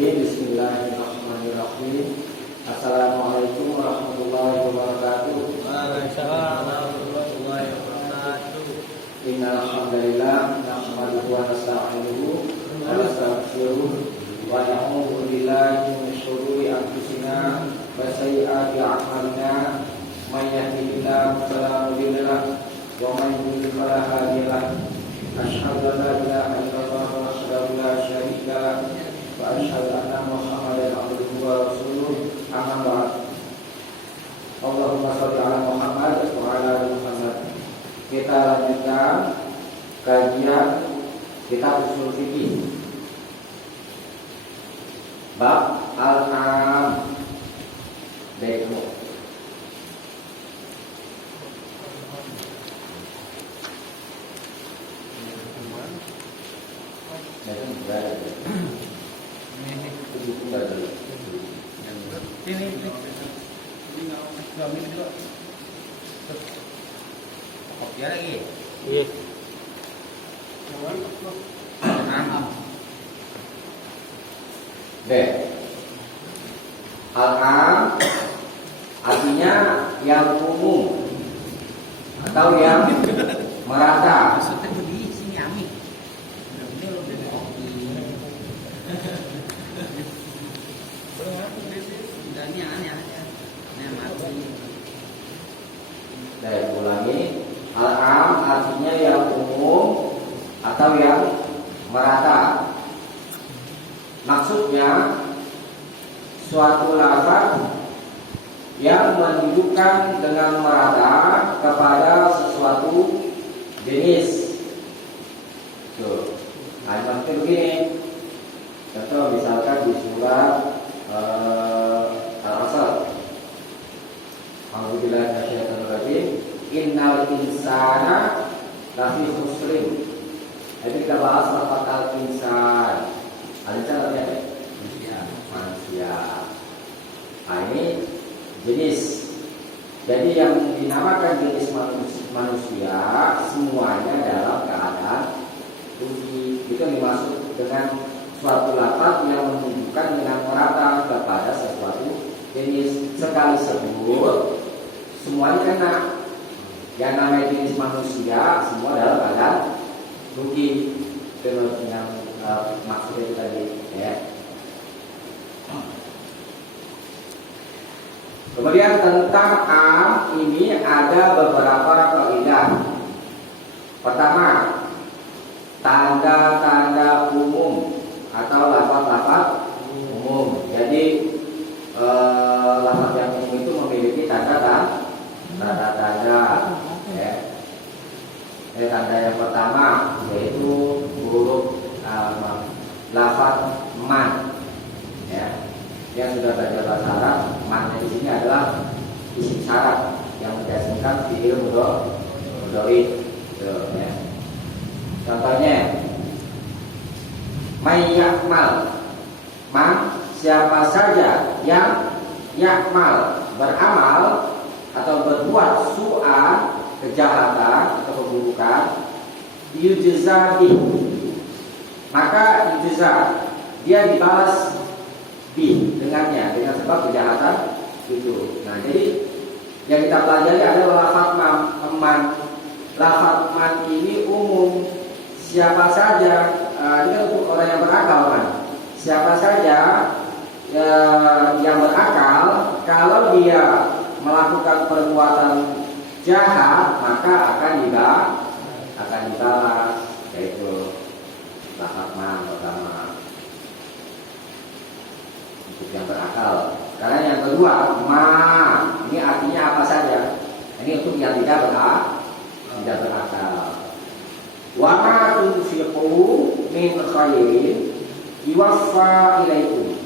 Bismillahirrahmanirrahim. Assalamualaikum warahmatullahi wabarakatuh. Waalaikumsalam warahmatullahi wabarakatuh. Innal hamdalillah nahmaduhu wa nasta'inuhu wa nastaghfiruh wa na'udzu billahi min shururi anfusina wa sayyiati a'malina. May yahdihillahu fala mudilla lahu wa may yudlil fala hadiya lahu. Asyhadu an la ilaha illallah wahdahu la syarika lahu wa asyhadu anna Muhammadan abduhu wa rasuluh. Amma ba'd. Allahumma shalli ala Muhammad wa ala ali Muhammad. Kita lanjutkan kajian kitab usul fikih bab al-am beko. Ya lagi. Iya. B. Al-am artinya yang umum atau yang merata. Maksudnya di sini ami. Saya ulangi. Al-am artinya yang umum atau yang merata. Maksudnya suatu lafaz yang menunjukkan dengan merata kepada sesuatu jenis. Tuh. Nah, seperti begini. Contoh misalkan di surat Al-Asr. Alhamdulillah nasyaitanir rajim. Innal insana lafi khusrin. Jadi kita bahas lafaz al-insan. Al-insan artinya manusia. Nah, ini jenis. Jadi yang dinamakan jenis manusia semuanya dalam keadaan rugi. Itu yang dimaksud dengan suatu lafaz yang menunjukkan dengan merata kepada sesuatu jenis. Sekali sebut semuanya kena. Yang namanya jenis manusia semua dalam keadaan rugi. Itu yang maksudnya itu tadi, ya. Kemudian tentang am ini ada beberapa kaidah. Pertama, tanda-tanda umum atau lafaz-lafaz umum. Jadi lafaz yang umum itu memiliki tanda-tanda. Ya. Tanda yang pertama yaitu huruf lafaz man. Ya. Yang sudah belajar bahasa Arab, man di sini adalah isim syarat yang menjadikan fi'il mudhari. Ya. Contohnya may yakmal, man siapa saja yang yakmal beramal atau berbuat su'a kejahatan atau keburukan, yujza bih, maka yujza dia dibalas bih dengannya, dengan sebab kejahatan itu. Nah, jadi yang kita pelajari adalah lafaz man. Lafaz man ini umum. Siapa saja, ini kan untuk orang yang berakal man. Siapa saja yang berakal, kalau dia melakukan perbuatan jahat maka akan dibalas, yaitu lafaz man pertama untuk yang berakal. Karena yang kedua ma ini artinya apa saja. Ini untuk yang tidak berakal. Wa ma tunfiqu min khairin yuwaffa ilaikum.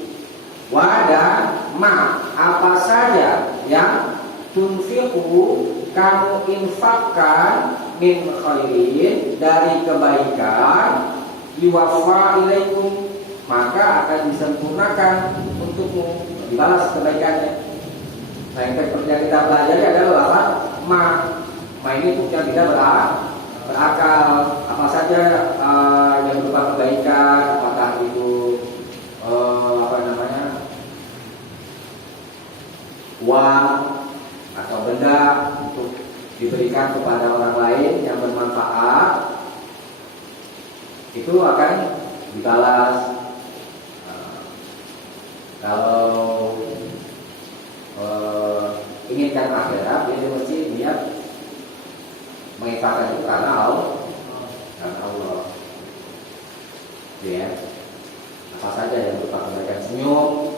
Wa dan ma apa saja yang tunfiqu kamu infakkan min khairin dari kebaikan, yuwaffa ilaikum maka akan disempurnakan untukmu, dibalas kebaikannya. Nah, yang kita pelajari adalah lafaz ma. Ma ini untuk yang tidak berakal. Apa saja yang berupa kebaikan, apakah itu uang atau benda untuk diberikan kepada orang lain yang bermanfaat, itu akan dibalas. Kalau inginkan akhirat, dia mesti niat menginfakkan itu karena Allah. Ya, apa saja yang berupa kebaikan, senyum,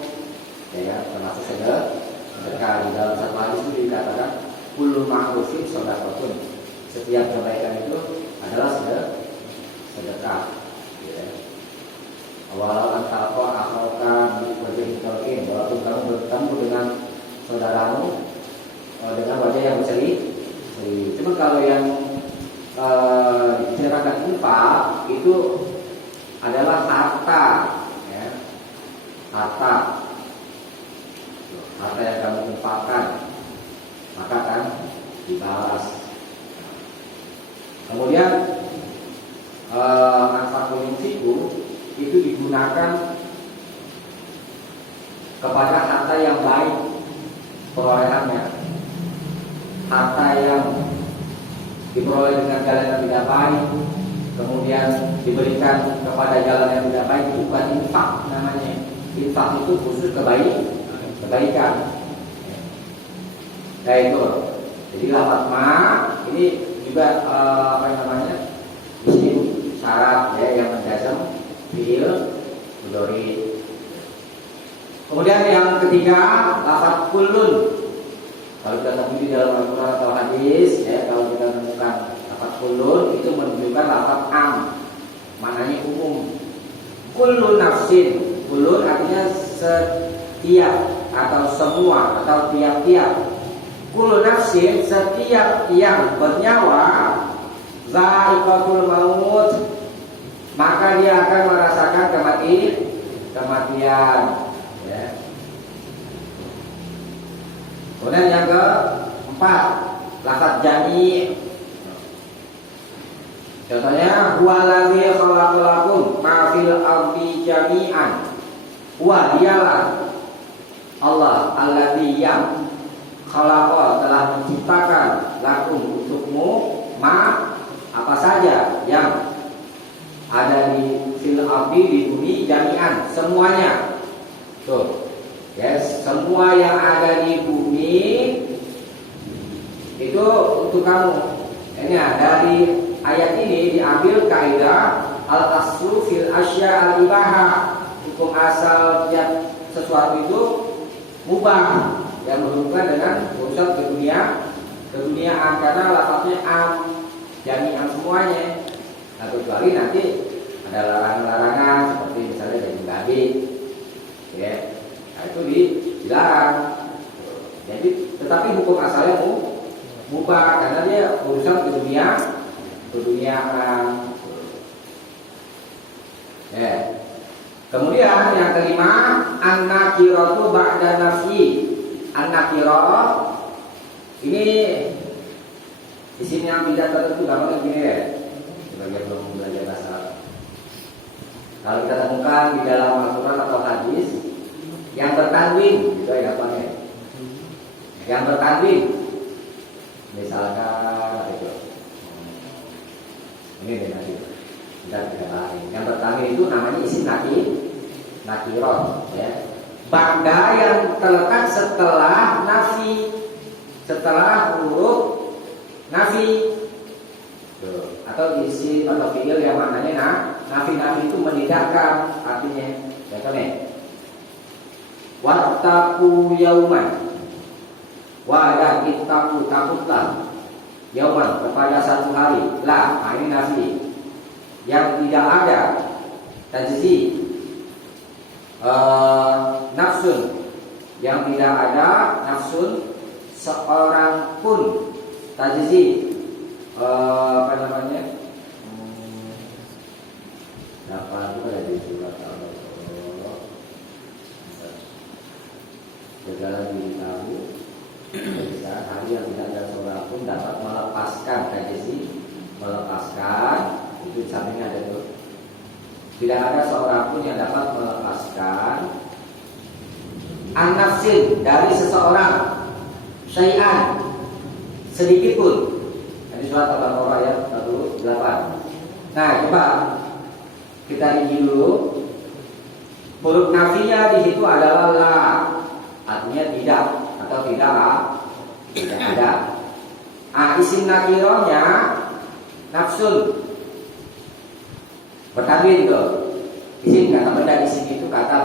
ya, termasuk sedekah. Di dalam satu hadis itu dikatakan kullu ma'rufin shadaqatun. Setiap kebaikan itu adalah sedekah. Ya. Walau antaqa akhaka bi wajhin talqin, walaupun kamu bertemu dengan saudaramu dengan wajah yang berseri. Cuma kalau yang dibicarakan infak itu adalah harta, ya. Harta yang kamu infakkan, maka kan dibalas. Kemudian manfaat itu digunakan kepada harta yang baik perolehannya, harta yang diperoleh dengan jalan yang tidak baik, kemudian diberikan kepada jalan yang tidak baik, itu bukan infak namanya. Infak itu khusus kebaikan. Kayak itu. Jadi lafaz ma ini juga isim syarat, ya, yang menjazam fi'il mudhari. Kemudian yang ketiga lafaz kullun. Kalau kita temui di dalam Al-Quran atau hadis, ya, kalau kita menemukan lafaz kullun itu menunjukkan lafaz am, maknanya umum. Kullu nafsin, kullun artinya setiap atau semua atau tiap-tiap. Kullu nafsin, setiap yang bernyawa, za'iqatul maut, maka dia akan merasakan kematian. Ya. Kemudian yang keempat, lafaz jami'. Contohnya huwallazi khalaqalakum ma fil ardi jami'an. Huwa, dialah Allah allazi yang khalaqa, telah menciptakan, lakum, untukmu, ma, apa saja yang ada di fil ardi, di bumi, jami'an, semuanya. Tuh. Yes, semua yang ada di bumi itu untuk kamu. Ini dari ayat ini diambil kaidah al-aslu fil asya al-ibahah. Hukum asal tiap sesuatu itu mubah, yang berhubungan dengan urusan keduniaan, karena lafaznya am, jami'an semuanya. Nah, kecuali nanti ada larangan-larangan seperti misalnya daging babi, ya. Nah, itu dilarang. Jadi, tetapi hukum asalnya mubah karena dia urusan keduniaan. Ya. Kemudian yang kelima, an-nakiratu ba'da nafyi. An-nakirah ini isim yang tidak tertentu, gampang begini ya. Sebagai belum belajar bahasa Arab. Kalau kita temukan di dalam Al-Quran atau hadis yang bertanwin, itu ya gampangnya. Yang bertanwin, misalkan itu. Ini nanti kita tidak lain. Yang bertanwin itu namanya isim nakirah, ya. Ba'da yang terletak setelah nafi, setelah huruf nafi. Tuh. Atau isim atau fi'il yang maknanya nafi itu menidakkan, artinya. Contohnya, wattaqu yauman, wa ittaqu, takutlah, yauman, kepada satu hari, lah, ini nafi yang tidak ada tajzi, nafsun, yang tidak ada nafsun seorang pun, tajzi, apa namanya? Apa itu ada di surat Al-Baqarah. Segala diri kamu di saat hari yang tidak ada seorang pun dapat melepaskan, tajzi, melepaskan, itu di sampingnya ada itu. Tidak ada seorang pun yang dapat melepaskan an-nafsin, dari seseorang, syai'an, sedikit pun. Ini surat Al-Baqarah ayat 48. Nah, coba kita rinci dulu. Huruf nafinya di situ adalah la, artinya tidak atau tidak ada. Isim nakirohnya nafsun, bertanwin itu. Isim kata benda, isim itu kata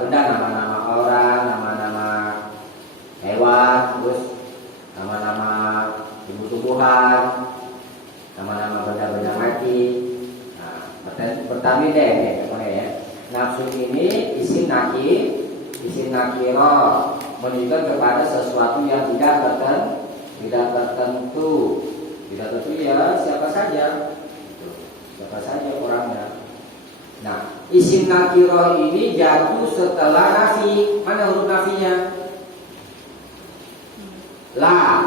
benda, nama-nama orang, nama-nama hewan, terus nama-nama tumbuh-tumbuhan, nama-nama benda-benda mati. Nah, bertanwin deh, ya. Nafsun ini isim nakiroh, menunjukkan kepada sesuatu yang tidak tertentu ya siapa saja orangnya. Nah, isim nakiroh ini jatuh setelah nafi. Mana huruf nafinya? La.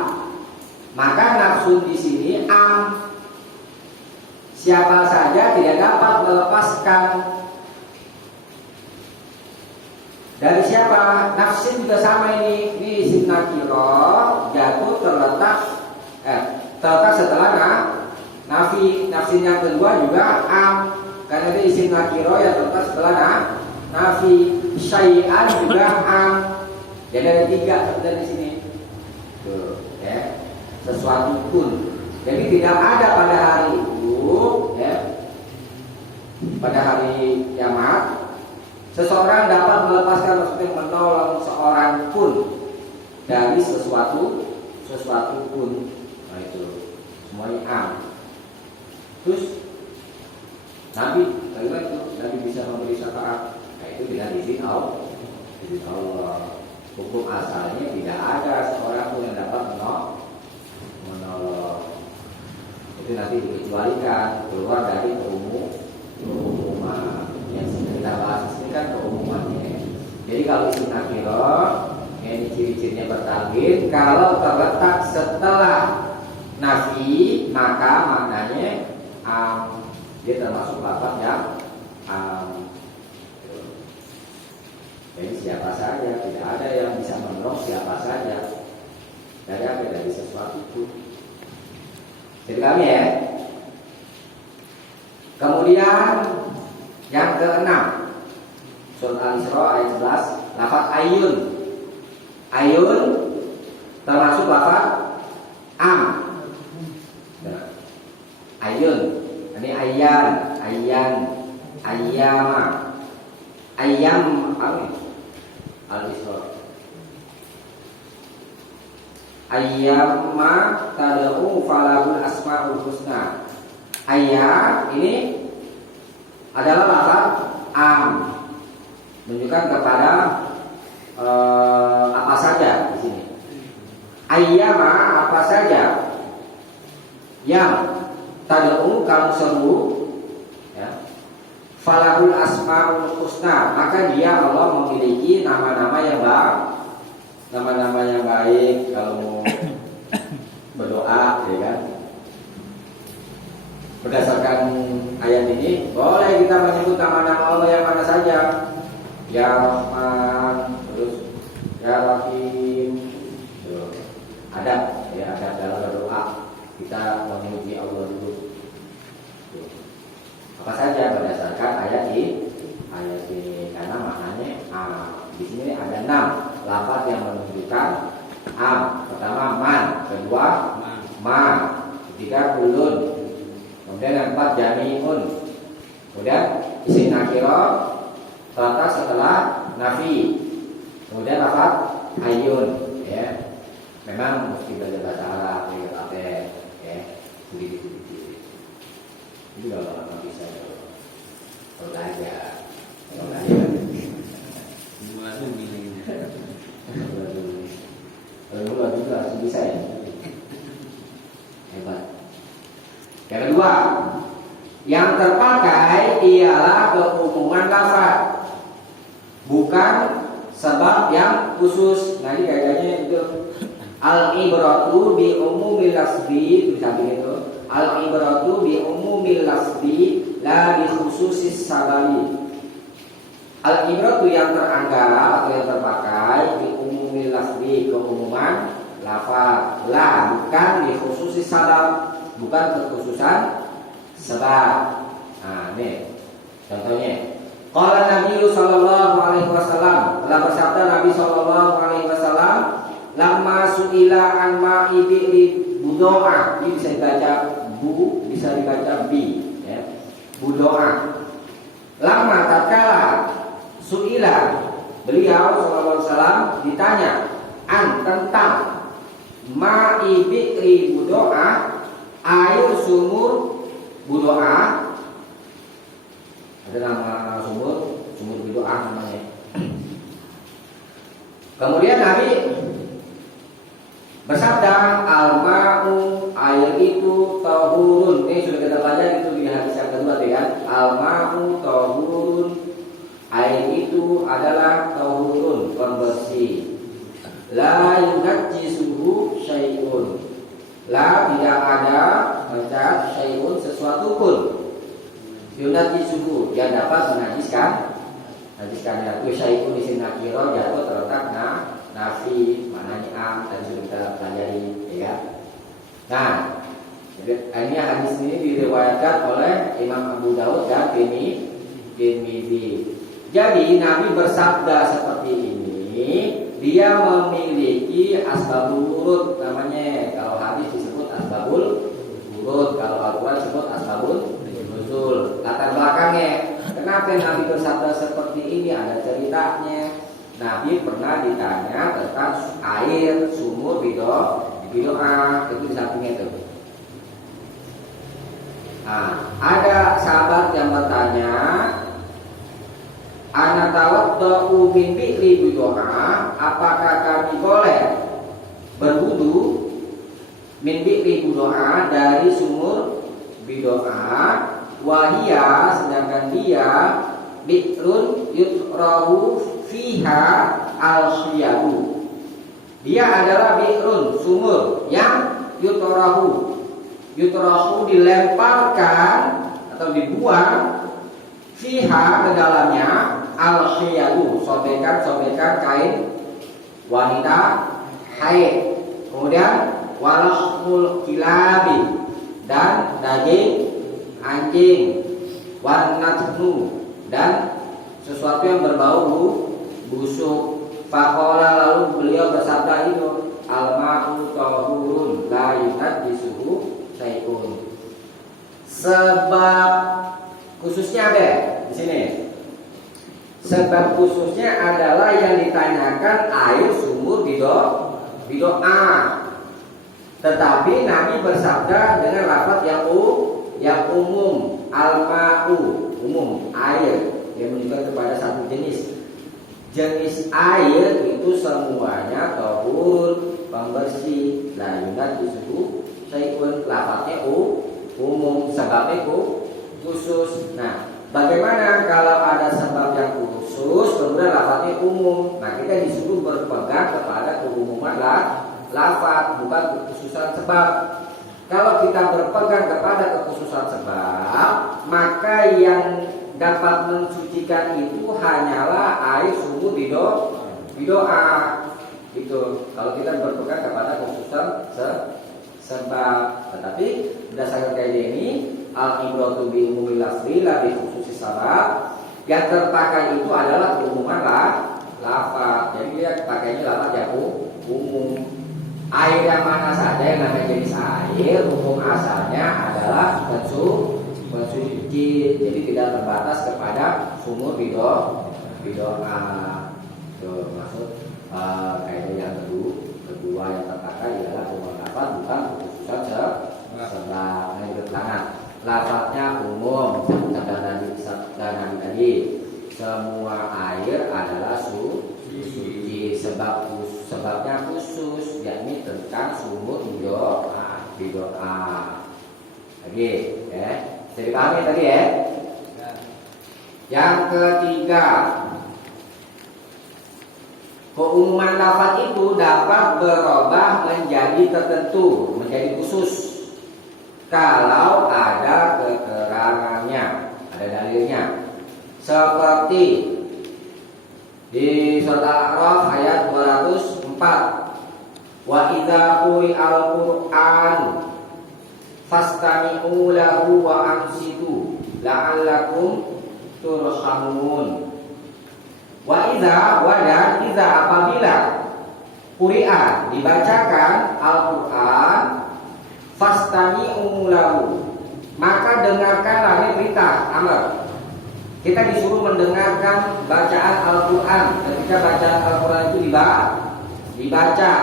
Maka nafsun di sini am. Siapa saja tidak dapat melepaskan. Dari siapa? Nafsin juga sama ini. Ini isim nakiroh jatuh terletak setelah nafi. Nafsin yang kedua juga am. Karena dia isim nakiroh yang terletak setelah nafi. Syai'an juga am. Jadi ada 3 sebenarnya di sini. Tuh, ya. Sesuatu pun. Jadi tidak ada pada hari itu, ya. Pada hari kiamat seseorang dapat melepaskan, maksudnya menolong seorang pun dari sesuatu pun. Nah itu semuanya am. Terus Nabi bisa memberi syafaat. Nah itu dengan izin Allah. Hukum asalnya tidak ada seorang pun yang dapat menolong. Itu nanti dikecualikan keluar dari keumuman. Yang kita bahas ini kan keumumannya. Jadi kalau isim nakiroh, ini ciri-cirinya bertanwin. Kalau terletak setelah nafi, maka maknanya am. Dia termasuk lafaz yang am. Jadi siapa saja, tidak ada yang bisa menolong siapa saja. Dari sesuatu itu. Jadi kami ya. Kemudian yang keenam, surat Al-Isra ayat 11, lafaz ayun. Ayun termasuk lafaz am. Nah, ayun, ini ayyan, ayyama, ayyam apa? Al-Isra. Ayyama tad'u falahul asmaul husna. Ayyam ini adalah lafaz am, menunjukkan kepada apa saja di sini. Ayyama apa saja yang tad'u kamu seru, ya. Falahul asmaul husna, maka dia Allah memiliki nama-nama yang baik kalau mau berdoa, ya kan. Berdasarkan ayat ini boleh kita menyebut nama-nama Allah yang mana saja. Ya Rahman, terus Ya Rahim. Ada dalam berdoa kita memuji Allah dulu. Apa saja berdasarkan ayat ini karena maknanya di sini ada 6 lafaz yang menunjukkan am. Pertama man, kedua ma, ketiga kulun, kemudian yang keempat jami'un, kemudian isim nakirah terletak setelah nafi, kemudian lafaz ayun, ya. Memang mesti belajar bahasa Arab, ya, sedikit. Ini kalau nggak bisa belajar. Kalau juga bisa ya. Hebat. Yang kedua, yang terpakai ialah keumuman lafaz, bukan sebab yang khusus. Nah ini kayaknya itu al-ibratu bi umumil lafzi, tulisan itu. Al-ibratu bi umumil lafzi la bi khususis sababi. Al-ibratu yang teranggap atau yang terpakai di umumil lafzi, keumuman lafaz, la bukan di khususi sabab, bukan kekhususan sebab. Nah, ini contohnya. Qala Nabi sallallahu alaihi wasallam, telah bersabda Nabi sallallahu alaihi wasallam, lamma su'ila an ma'i bi'li budoa. Ini bisa dibaca bu, bisa dibaca bi, ya. Budoa. Lama tatkala su'ila, beliau sallallahu alaihi wasallam ditanya an tentang ma'i bi'li budoa, air sumur budoa. Ada nama sumur budoa namanya. Kemudian Nabi bersabda, al-ma'u, air itu tahurun. Ini sudah kita pelajari itu di hadis yang kedua kan. Al-ma'u tahurun, air itu adalah tahurun, pembersih. La yunajjisuhu syai'un, la tidak ada mencacat syai'un sesuatu pun. Yunajjisuhu yang dapat menajiskan. Najiskan itu syai'un di sini nakiro jatuh terletak nafi, maknanya am, tadi sudah kita pelajari, ya. Nah, ini hadis ini diriwayatkan oleh Imam Abu Daud dan Tirmidzi. Jadi Nabi bersabda seperti ini, dia memiliki asbabul wurud namanya. Kalau hadis disebut asbabul wurud, kalau Al-Quran disebut asbabul nuzul. Latar belakangnya, kenapa Nabi bersabda seperti ini? Ada ceritanya. Nabi pernah ditanya tentang air sumur bidoa, itu di sampingnya itu. Nah, ada sahabat yang bertanya, ana tawaddau min bi'li bidoa, apakah kami boleh berwudu min bi'li bidoa, dari sumur bidoa, wahia, sedangkan dia bi'run yutrahu fiha al-khiyadu. Dia adalah bi'run, sumur yang yutrahu dilemparkan atau dibuang, fiha ke dalamnya al-khiyadu, sobekan kain wanita haid. Kemudian walahmul kilabi, dan daging anjing, wanatnu, dan sesuatu yang berbau busuk. Faqala, lalu beliau bersabda itu, al-ma'u tahurun la yunajjisuhu syai'un. Sebab khususnya ada di sini. Sebab khususnya adalah yang ditanyakan air sumur bidoa. Tetapi Nabi bersabda dengan lafaz yang umum, al-ma'u, umum, air, yang menunjukkan kepada satu jenis air itu semuanya tahur, pembersih, la yunajjisuhu syai'un. Lafaznya umum, sebabnya khusus. Nah, bagaimana kalau ada sebab yang khusus kemudian lafaznya umum? Nah, kita disuruh berpegang kepada keumuman lafaz, bukan kekhususan sebab. Kalau kita berpegang kepada kekhususan sebab, maka yang dapat mensucikan itu hanyalah air sumur bidoa. Itu kalau kita berpegang kepada kekhususan sebab. Tetapi berdasarkan kaidah ini, al-ibratu bi umumil lafzi la bi khususis sabab. Yang terpakai itu adalah keumuman lafaz. Jadi dia pakainya lafaz yang umum. Air yang mana saja yang namanya jenis air, hukum asalnya adalah mensuci. Jadi tidak terbatas kepada sumur bidoa. Itu maksud kaidah yang kedua yang terpakai adalah umum lafaz, bukan khususan sebab. Yang keterangan lafaznya umum, sabda Nabi tadi, semua air adalah suci. Sebabnya khusus, yakni tentang sumur bidoa. Lagi, ya. Jadi pahami tadi ya. Yang ketiga, keumuman lafaz itu dapat berubah menjadi tertentu, menjadi khusus kalau ada keterangannya, ada dalilnya. Seperti Di surat Al-A'raf ayat 204. Wa idza quri'al Qur'an fastami'u lahu wa ansitu la'allakum turhamun. Wa idza apabila quri'a dibacakan Al-Qur'an fastami'u lahu maka dengarkanlah. Ini perintah amr. Kita disuruh mendengarkan bacaan Al-Quran. Ketika bacaan Al-Quran itu dibaca.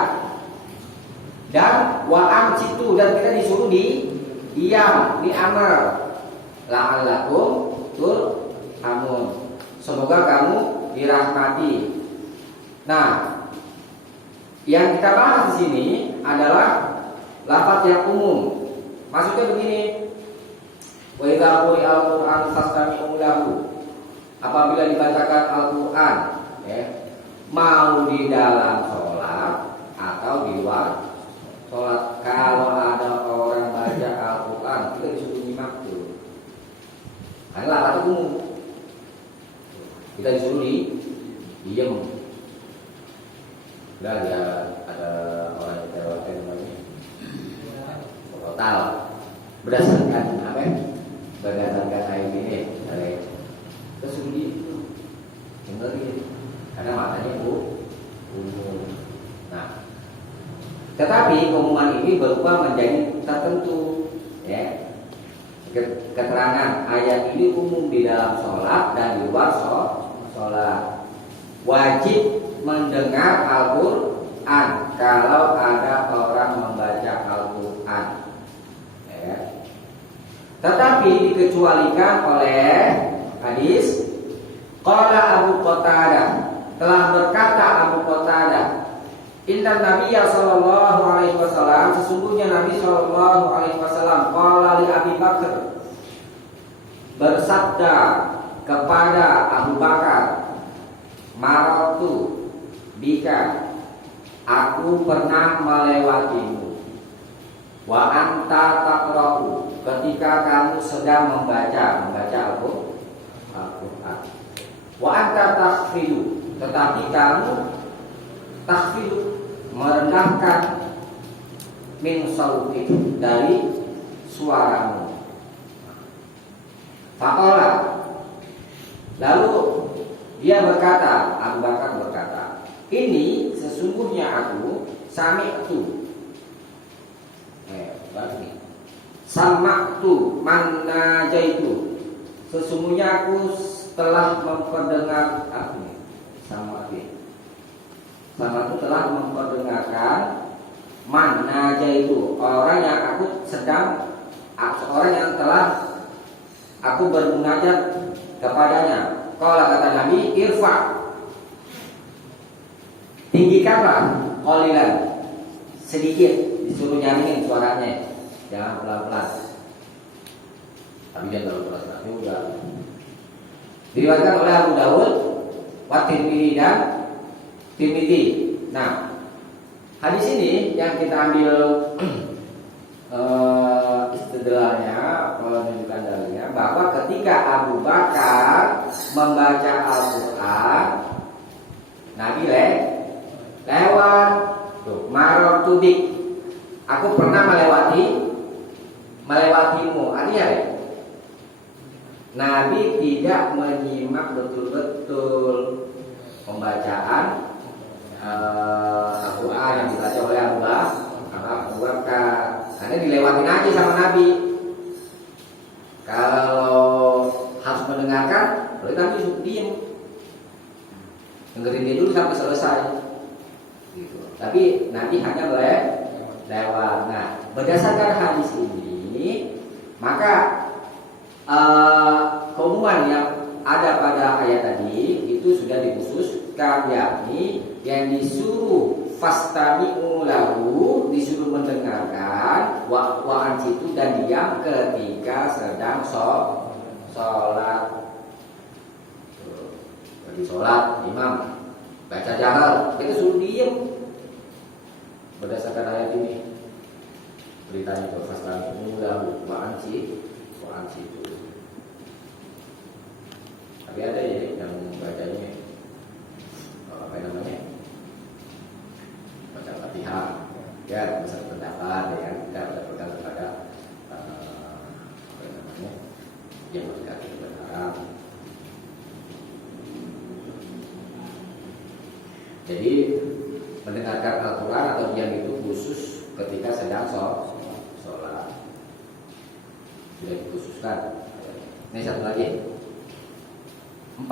Dan wa'am situ, dan kita disuruh diam, di amr. La'allakum turhamun. Semoga kamu dirahmati. Nah, yang kita bahas di sini adalah lafaz yang umum. Maksudnya begini. Wa idza quri'al Qur'an fastami'u lahu. Apabila dibacakan Al-Quran, mau di dalam sholat atau di luar sholat. Kalau ada orang baca Al-Quran, kita disuruh nyimak dulu. Karena lafaz umum. Kita disuruh diem. Dan ya ada orang yang terwakil namanya total berdasarkan apa? Berdasarkan ayat ini dari kesudi dengerin karena matanya umum. Nah, tetapi keumuman ini berubah menjadi tertentu, ya. Keterangan ayat ini umum di dalam sholat dan di luar sholat. Wajib mendengar Al-Quran kalau ada orang membaca Al-Quran, ya. Tetapi dikecualikan oleh hadis qala Abu Qatadah, telah berkata Abu Qatadah, inna Nabiyya sallallahu alaihi wasallam, sesungguhnya Nabi sallallahu alaihi wasallam qala li Abi Bakar, bersabda kepada Abu Bakar, maratu bika, aku pernah melewatimu, wa anta taqra'u, ketika kamu sedang membaca Al-Quran, wa anta takhfidu, tetapi kamu takhfidu, merendahkan, min sautik, dari suaramu. Faqala, lalu dia berkata, Abu Bakar berkata, ini sesungguhnya aku sami'tu, sama'tu man najaitu, sesungguhnya aku telah memperdengar sama'tu telah memperdengarkan man najaitu, orang yang telah aku bermunajat kepadanya. Qala, kata Nabi, irfa, tinggikanlah, qalilan, sedikit, disuruh nyaringin suaranya, jangan pelan-pelan. Tapi jangan terlalu keras juga. Diriwayatkan oleh Abu Dawud, wa Tirmidzi dan Tirmidzi. Nah, hadis ini yang kita ambil istidlalnya, menunjukkan dalilnya bahwa ketika Abu Bakar membaca Al-Quran, Nabi lewat tuh, marotubik, aku pernah melewatimu. Artinya Nabi tidak menyimak betul-betul pembacaan Al-Quran yang dibaca oleh Abu Bakar, karena dilewatin aja sama Nabi. Kalau harus mendengarkan, berarti Nabi suruh diem, dengerin dia dulu sampai selesai gitu. Tapi Nabi hanya lewat. Nah, berdasarkan hadis ini, maka keumuman yang ada pada ayat tadi itu sudah dikhususkan, yakni yang disuruh fastami'u lahu, disuruh mendengarkan, wa ansitu, dan diam ketika sedang sholat. Bagi sholat imam baca jahar, kita suruh diam berdasarkan ayat ini. Beritanya itu fastami'u lahu wa ansitu. Tapi ada ya yang bacanya Jadi mendengarkan Al-Quran atau diam itu khusus ketika sedang sholat. Sudah dikhususkan. Ini satu lagi. 4.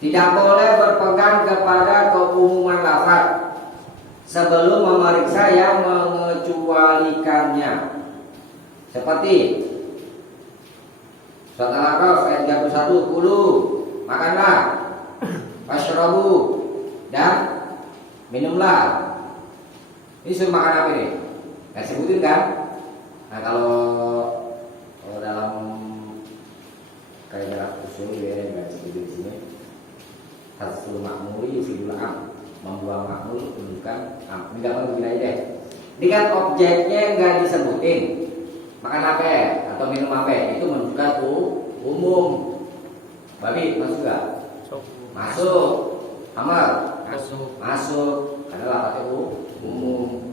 Tidak boleh berpegang kepada keumuman lafaz sebelum memeriksa yang mengecualikannya. Seperti Surat Al-A'raf ayat 31, kulu, makanlah, washrabu, dan minumlah. Ini suruh makan apa ini? Nggak sebutin kan? Nah kalau dalam kaidah usul ya nggak sebutin di sini. Hasul makmuri yufidul am, membuang makmur menunjukkan am. Ini gampang begini aja deh. Ini kan objeknya nggak disebutin. Makan apa atau minum apa itu menunjukkan umum. Babi masuk nggak? Masuk. Amal masuk. Karena lafaznya umum.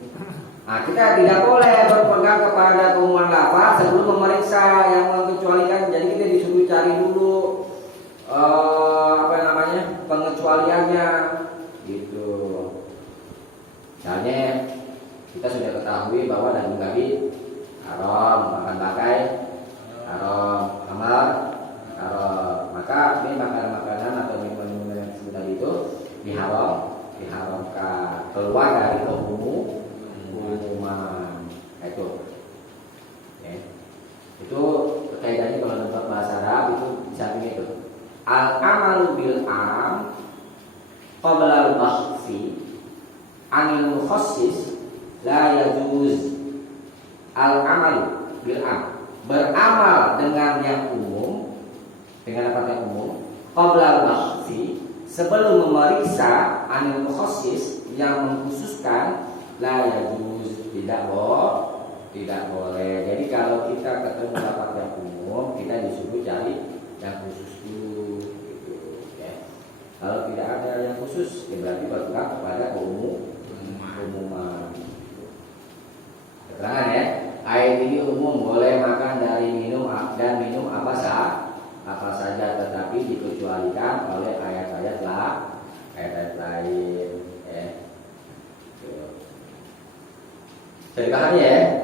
Nah, kita tidak boleh berpegang kepada keumuman lafaz sebelum memeriksa yang mengecualikan. Jadi kita disuruh cari dulu pengecualiannya gitu. Misalnya kita sudah ketahui bahwa daging babi haram, makan bangkai haram, amal haram. Maka ini makanan-makanan atau minuman yang disebut tadi itu diharamkan, keluar dari umuman. Itu ya. Itu kaitannya kalau dalam bahasa Arab itu bisa begitu. Al-amalu bil am qabla al-bakhsi anil mukhassis la yajuz. Al-amalu bil am, beramal dengan yang umum, dengan apa yang umum, qabla al-bakhsi, sebelum memeriksa anil mukhassis yang mengkhususkan, la yajuz, tidak boleh. Jadi kalau kita ketemu dapat yang umum, kita disuruh cari yang khusus dulu gitu, ya. Kalau tidak ada yang khusus, ya berarti berpegang kepada umuman. Keterangan ya, ayat ini umum, boleh makan dari minum dan minum apa saja, tetapi dikecualikan oleh ayat-ayat lain ya. Jadi paham ya?